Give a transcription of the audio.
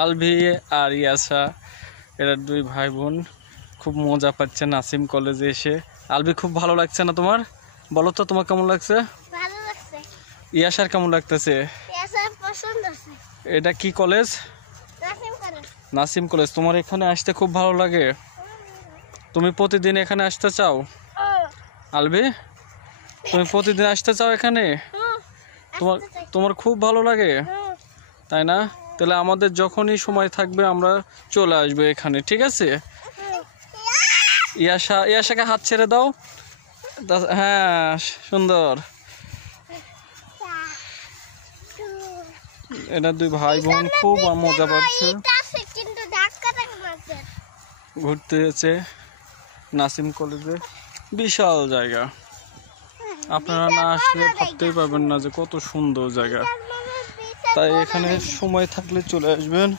আলভি আর ইয়াসা এরা দুই ভাই বোন খুব মজা পাচ্ছে নাসিম কলেজে এসে। আলভি খুব ভালো লাগছে না তোমার? বলো তো তোমার কেমন লাগছে? ভালো লাগছে। ইয়াসার কেমন লাগতেছে? ইয়াসার পছন্দ আছে। এটা কি college? Nasim college. Nasim college. তোমার এখানে আসতে খুব ভালো লাগে? তুমি প্রতিদিন এখানে আসতে চাও? আলভি তুমি প্রতিদিন আসতে চাও এখানে? তোমার তোমার খুব ভালো লাগে তাই না? তাহলে আমাদের যখনই সময় থাকবে আমরা চলে আসবো এখানে, ঠিক আছে? ইয়াশাকে হাত ছেড়ে দাও। হ্যাঁ সুন্দর। এটা দুই ভাই বোন খুব মজা পাচ্ছে, ঘুরতে এসেছে নাসিম কলেজে। বিশাল জায়গা, আপনারা না আসলে ভাবতেই পারবেন না যে কত সুন্দর জায়গা। তাই এখানে সময় থাকলে চলে আসবেন।